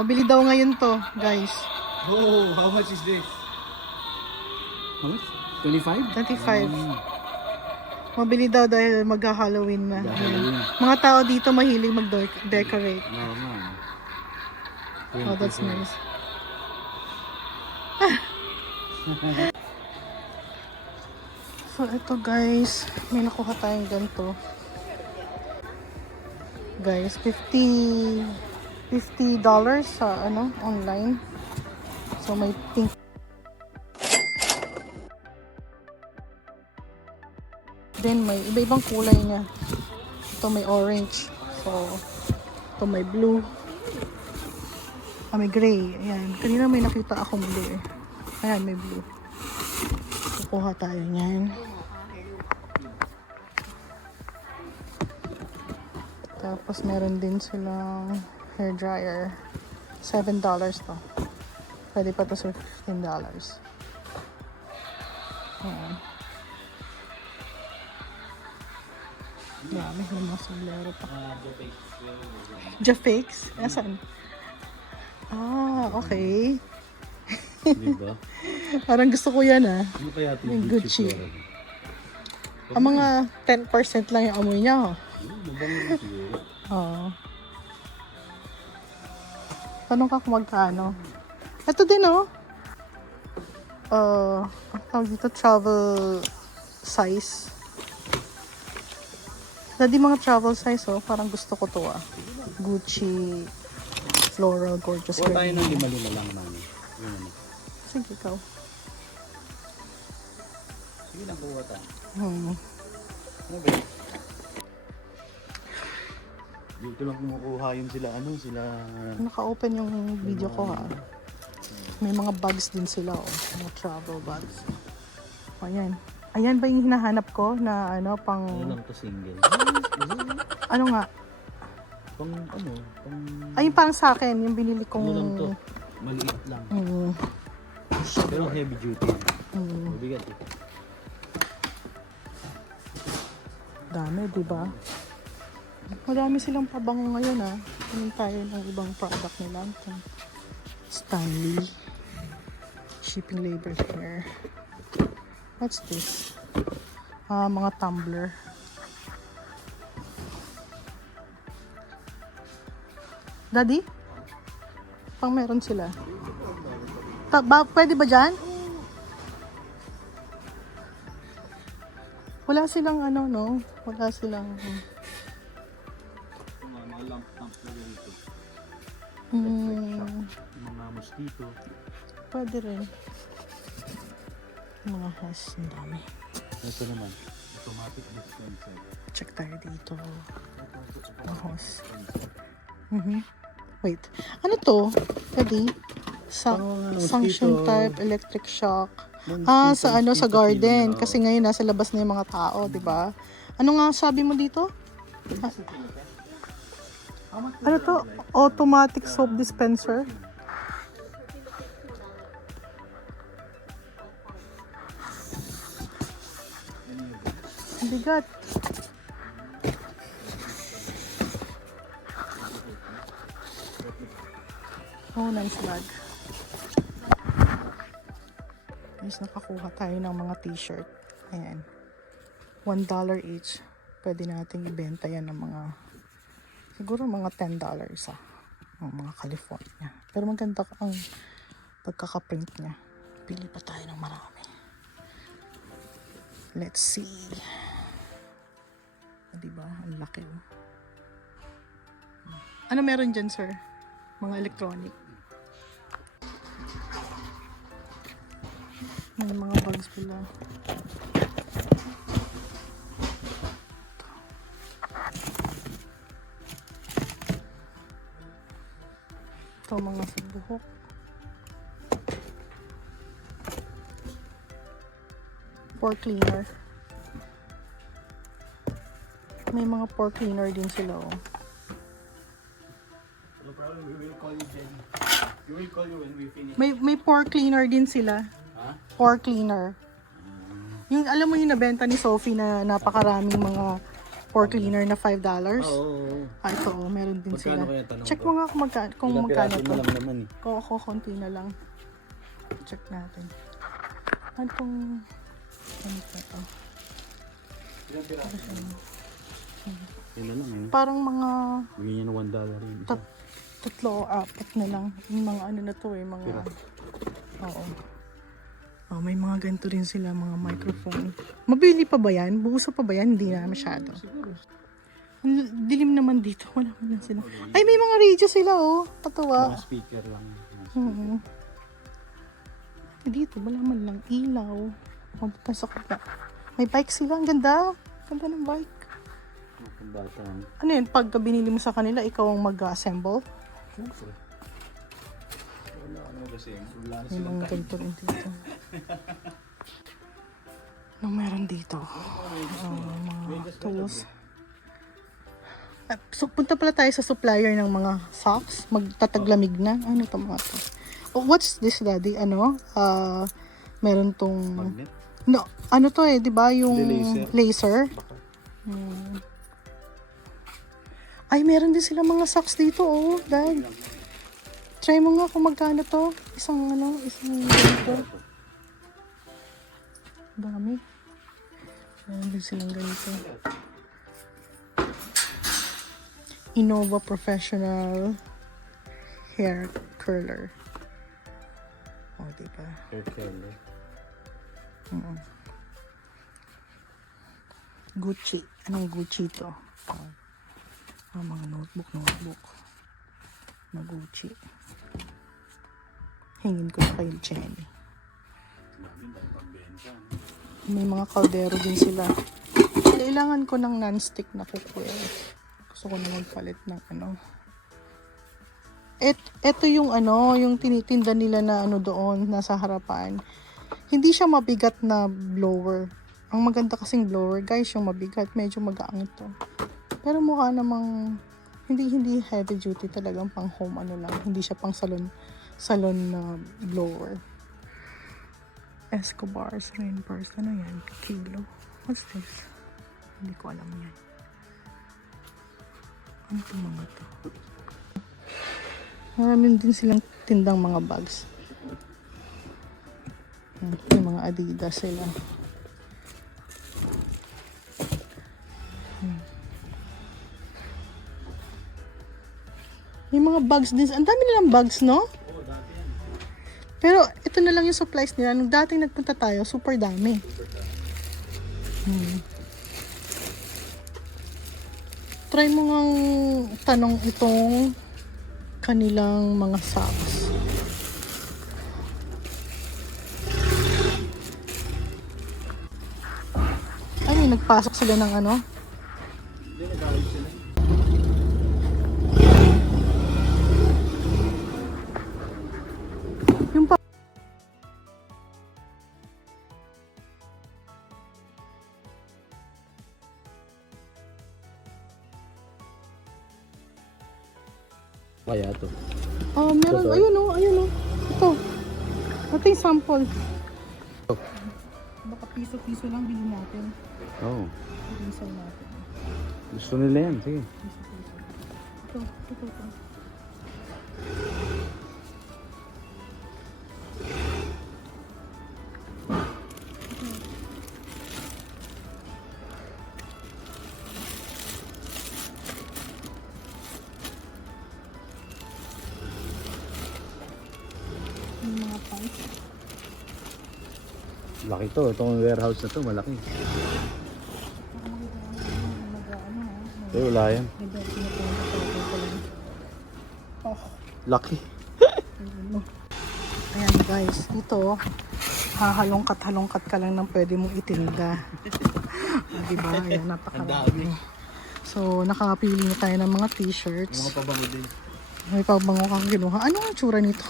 Mabili daw ngayon to, guys. Oh, how much is this? How much? 25? 25. Mabili daw dahil magha-Halloween na. Halloween. Ayan. Mga tao dito mahilig mag-decorate. Oo nga. Oh, that's nice. So, ito guys. May nakuha tayong ganito. Guys, $50 sa online. So, may pink. Then, may iba-ibang kulay niya. Ito may orange. So, ito may blue. May gray. Ayan. Kanina may nakita akong blue eh. Ayan, may blue. Kukuha tayo niyan. Tapos, meron din silang hair dryer. $7 to. Pwede pa to sa $15. Ayan. Dami, may mga sombrero pa. Jafakes? Nasaan? Ah, okay. Diba? Parang gusto ko yan ah. Ano kaya ito Yung yung Gucci. Gucci? Ang mga 10% lang yung amoy niya. Mabango siguro. Oo. Tanong ka kung magkano. Ito din oh. Ang tawag dito, travel size. Dati mga travel size oh. Parang gusto ko to ah. Gucci, floral, gorgeous. Kuha tayo ng 5 lang mami. Sige, ikaw. Sige lang, kuha tayo. Ano ba yun? Dito lang kumukuha yung sila, Naka-open yung video ko ha. May mga bags din sila oh. Mga travel bags. O, ayan. Ayan ba yung hinahanap ko na pang... Ano lang to, single. Ano nga? Pang Ayun parang sa akin, yung binili kong... ano lang to, maliit lang. Pero heavy duty. Mabigat eh. Dami, di ba? Marami silang pabango ngayon ah. Tingin tayo ng ibang product nila. Itong Stanley. Shipping labor here. What's this? Mga tumbler. Daddy? Pang meron sila. Pwede ba dyan? Wala silang no? Wala silang... Mga lamp na dito. Mga mosquito. Pwede rin. Mga has, ang dami. Ito naman, automatic dispenser. Check tayo dito. Mga hose. Wait. Ano to? Daddy? Function type, electric shock. Sa sa garden. Kasi ngayon nasa labas na yung mga tao, di ba? Ano nga sabi mo dito? Ano to? Automatic soap dispenser. Bigat. Oh, nice bag. Guys, nakakuha tayo ng mga t-shirt. Ayan. $1 each. Pwede nating ibenta yan ng mga, siguro mga $10 ang mga California. Pero maganda ang pagkakaprint niya. Pili pa tayo ng marami. Let's see. Diba? Ang laki oh. Ano meron dyan, sir? Mga electronic. May mga bags pala. Ito mga sa buhok. Pore cleaner. May mga pore cleaner din sila oh. No problem, we will call you Jenny. We will call you when we finish. May pore cleaner din sila. Ha? Pore cleaner. Yung alam mo yung nabenta ni Sophie na napakaraming mga for cleaner na $5. Oo. Ah, ito, meron din sila. Magkano kaya tanong Check ko? mo nga kung Ilang magkano piraso to. mo lang naman eh. Oo, konti na lang. Check natin. Ano tong... Ano pa to? Yun na lang eh. Parang mga Bigyan niya ng $1 rin. Isa. tatlo o apat na lang. Yung mga ano na to eh, mga... Oo. Oh, may mga ganito rin sila, mga microphone. Mabili pa ba yan? Buso pa ba yan? Hindi na masyado. Ang dilim naman dito. Wala man lang sila. Ay, may mga radio sila oh. Patawa. Mga speaker lang. Oo. Dito, wala man lang ilaw. Magpapasok na. May bike sila. Ang ganda. Ganda ng bike. Ang bata. Ano yun? Pag binili mo sa kanila, ikaw ang mag-assemble? Siyempre. Wala ano kasi. Wala na May silang mga ganito rin dito. Anong meron dito? Mga tools. So, punta pala tayo sa supplier ng mga socks. Magtataglamig na. Ano ito mga to? Oh, what's this, Daddy? Ano? Meron tong... magnet. No, ano to eh, di ba? Yung Hindi, laser. Ay, meron din sila mga socks dito, oh, Dad. Try mo nga kung magkano to. Isang ganito. Dami. Meron din silang ganito. Innova Professional Hair Curler. Oh, diba? Hair curler. Gucci. Anong Gucci to? Mga notebook. Na Gucci. Hingin ko na kayo, Jenny. May mga kaldero din sila. Kailangan ko ng non-stick na cookware. Gusto ko na magpalit ng ano. Ito yung yung tinitinda nila na doon, nasa harapan. Hindi siya mabigat na blower. Ang maganda kasing blower, guys, yung mabigat, medyo magaang ito. Pero mukha namang hindi heavy duty, talagang pang home lang. Hindi siya pang salon na blower. Escobar's Rainburst. Ano yan? Kilo. What's this? Hindi ko alam yan. Ano itong mga to? Maraming din silang tindang mga bags. Yung mga Adidas sila. May mga bags din. Ang dami nilang bags, no? Pero ito na lang yung supplies nila. Nung dating nagpunta tayo, super dami. Try mo ngang tanong itong kanilang mga socks. Ay, nagpasok sila ng ano? Hindi, nag-awit sila. Yung pa... Kaya to. Oh, meron. Totoo. Ayun oh, ayun oh. Ito. Ito yung sample. Baka piso-piso lang bilhin natin. Oo. Piso natin. Gusto nila yan. Sige. Ito. Yung mga pants. Laki to. Itong warehouse na to. Malaki. Eh, wala yan. Oh, Laki. ayan guys, ito hahalongkat ka lang ng pwede mong itinda. Diba? Ayan, napakarami. So, nakapili na tayo ng mga t-shirts. Mga pabango din. May pabango kang kinuha. Ano ang tsura nito?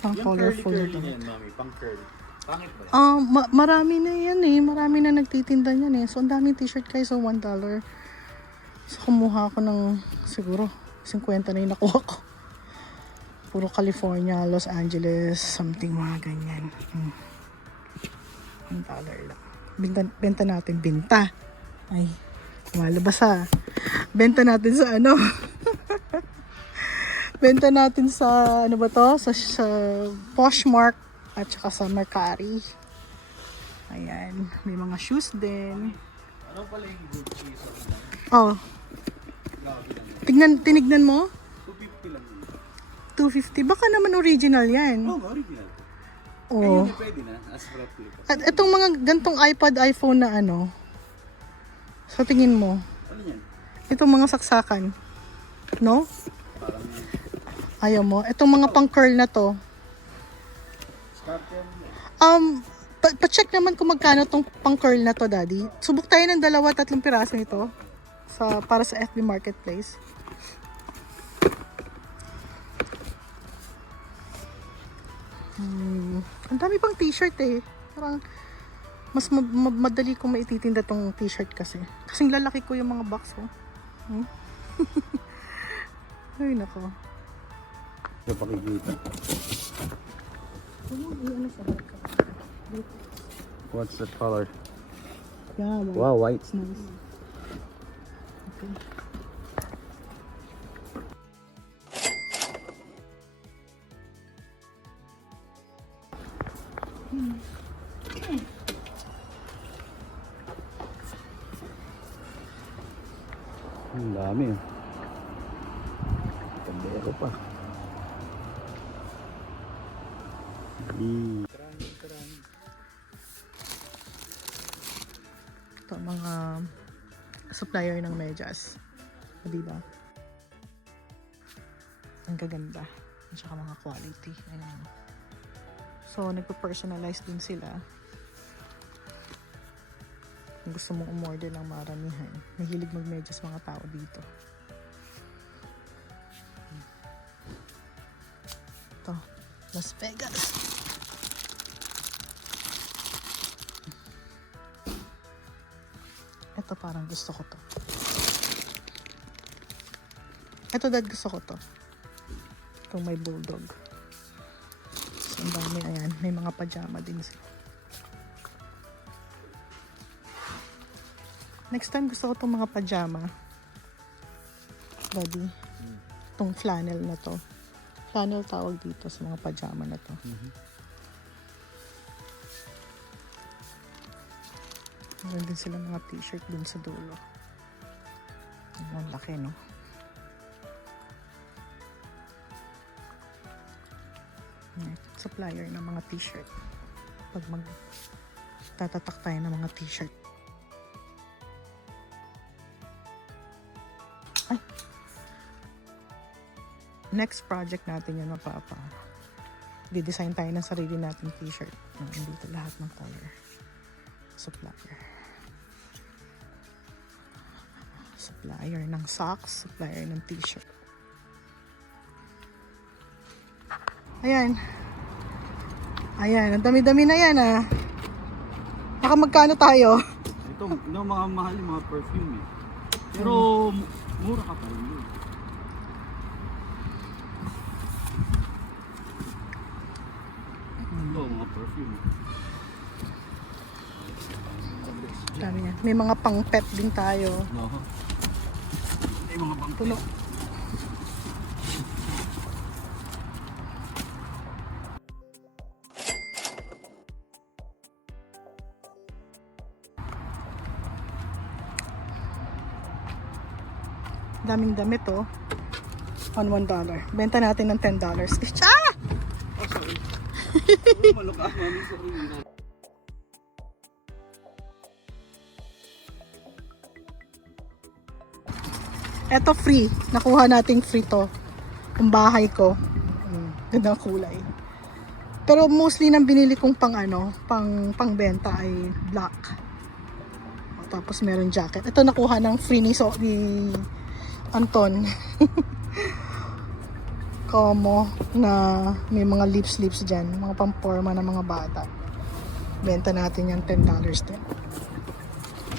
Pang colorful curly ito. yan, mami. Pang curly. Pangit ba? Marami na yan eh. Marami na nagtitinda yan eh. So, ang daming t-shirt guys. So, $1. So, kumuha ako ng siguro 50 na yung nakuha ko. Puro California, Los Angeles, something mga ganyan. $1 lang. Benta natin. Binta. Ay, malabas ha. Benta natin sa ano? Benta natin sa, ano ba to? Sa Poshmark at saka sa Mercari. Ayan, may mga shoes din. Ano pala yung good cheese online? Oh. Tinignan mo? 250 lang yun. 250. Baka naman original yan. Oh, original. Oh. Ayun, pwede na. As replica. At itong mga gantong iPad, iPhone na ano, sa tingin mo, Ano yan? itong mga saksakan, no? Parang Ayaw mo. Itong mga pang-curl na to, scarf yan. pa-check naman kung magkano tong pang-curl na to, Daddy. Subok tayo ng 2-3 piraso nito para sa FB Marketplace. Ang dami pang t-shirt eh. Parang mas madali kong maititinda tong t-shirt kasi. Kasing lalaki ko yung mga box ko. Ay, nako. Sa pakikita. Ano sa barka? What's that color? Yeah, Wow, white. it's nice. Okay. Ang dami. Pambero pa. Ito mga supplier ng medyas. O, diba? Ang gaganda. At saka mga quality. Ayan. So, nagpo-personalize din sila. Kung gusto mong umorder ng maramihan. Mahilig mag-medyas mga tao dito. Ito. Las Vegas. Ito parang gusto ko to. Ito dad gusto ko to. Kung may bulldog. So, ang dami, ayan. May mga pajama din sila. Next time gusto ko itong mga pajama. Daddy. Itong flannel na to. Flannel tawag dito sa mga pajama na to. Meron din sila mga t-shirt dun sa dulo. Ang laki, no? Supplier ng mga t-shirt. Pag tatatak tayo ng mga t-shirt. Ay! Next project natin yan, mapapa. Di-design tayo ng sarili nating t-shirt. Dito lahat ng color. Supplier. Supplier ng socks, supplier ng t-shirt. Ayan. Ayan, ang dami-dami na yan ah. Baka magkano tayo? Ito, no, mga mahal yung mga perfume eh. Pero mura ka pa rin yun. Ito, mga perfume. Dami yan. May mga pang-pet din tayo. No. May mga bang Puno. Daming damit oh. On $1. Benta natin ng $10. Ah! Oh, sorry. Maluka, mami. Sorry. Eto free. Nakuha nating free to. Ang bahay ko. Gandang kulay. Pero mostly nang binili kong pang benta ay black. O, tapos meron jacket. Ito nakuha ng free ni Anton. Como na may mga lips dyan. Mga pamporma ng mga bata. Benta natin yung $10 din.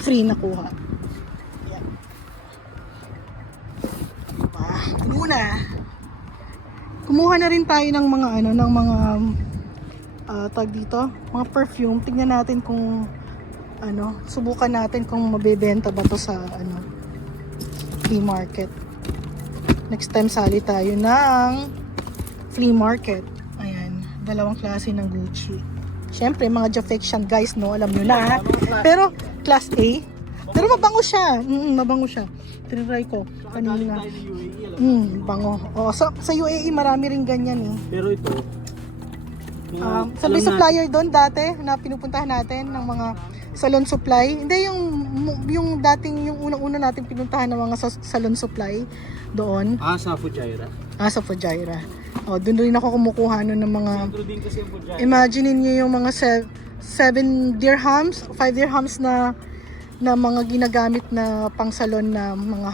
Free nakuha. Yan. Kumuha na rin tayo ng mga tag dito, mga perfume. Tingnan natin kung subukan natin kung mabebenta ba to sa flea market. Next time sali tayo ng flea market. Ayan, dalawang klase ng Gucci. Siyempre, mga Jafection guys, no? Alam nyo na. Pero, class A. Pero mabango siya. Mabango siya. Tinry ko kanina. Bango. Sa UAE, marami rin ganyan eh. Pero ito, Sa may supplier doon dati na pinupuntahan natin ng mga salon supply. Hindi yung dating yung unang-una natin pinuntahan ng mga salon supply doon. sa Fujairah. Sa Fujairah. Doon rin ako kumukuha nun ng mga Sentro din kasi yung Fujairah. imagine niyo yung mga 7 dirhams, 5 dirhams na mga ginagamit na pang salon na mga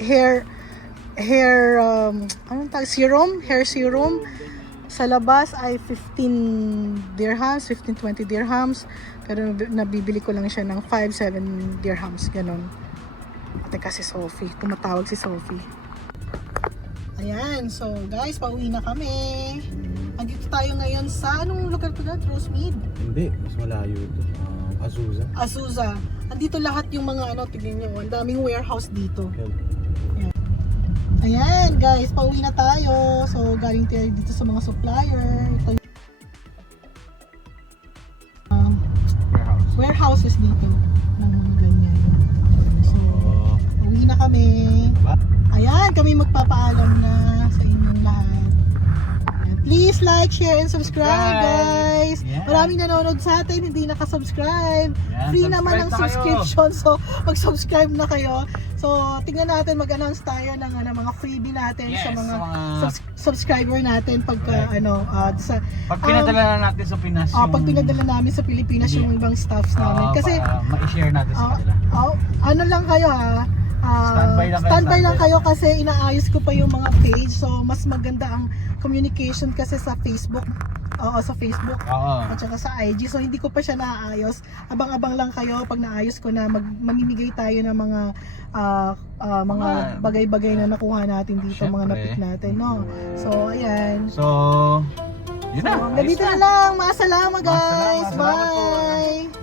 hair serum. Sa labas ay 15 dirhams, 15-20 dirhams. Pero nabibili ko lang siya ng 5-7 dirhams, ganun. Teka si Sophie, tumatawag si Sophie. Ayan, so guys, pauwi na kami. Andito tayo ngayon sa, anong lugar to na? Rosemead? Hindi, mas malayo ito. Azusa. Andito lahat yung mga tignan nyo, ang daming warehouse dito. Ayan guys, pauwi na tayo. So galing tayo dito sa mga supplier. Ito yung warehouses dito ng mga ganyan. So pauwi na kami. Ayan, kami magpapaalam na sa inyong lahat. Ayan, please like, share, and subscribe guys. Yeah. Maraming nanonood sa atin, hindi nakasubscribe. Yeah, Free naman ang subscribe tayo. subscription, so mag-subscribe na kayo. So tingnan natin, mag-announce tayo ng mga freebie natin sa mga subscriber natin pagka sa Pag pinadala na natin sa Pinas pag pinadala namin sa Pilipinas yung ibang staffs namin kasi para ma-share natin sa kanila. ano lang kayo standby lang kayo kasi inaayos ko pa yung mga page, so mas maganda ang communication kasi sa Facebook. Sa Facebook at saka sa IG, so hindi ko pa siya naayos. Abang-abang lang kayo pag naayos ko na mamimigay tayo ng mga bagay-bagay na nakuha natin dito. Syempre. Mga napik natin, no? So ayan, So, yun na. ganito na lang. Maasalamat guys. Maasalamat po. Bye.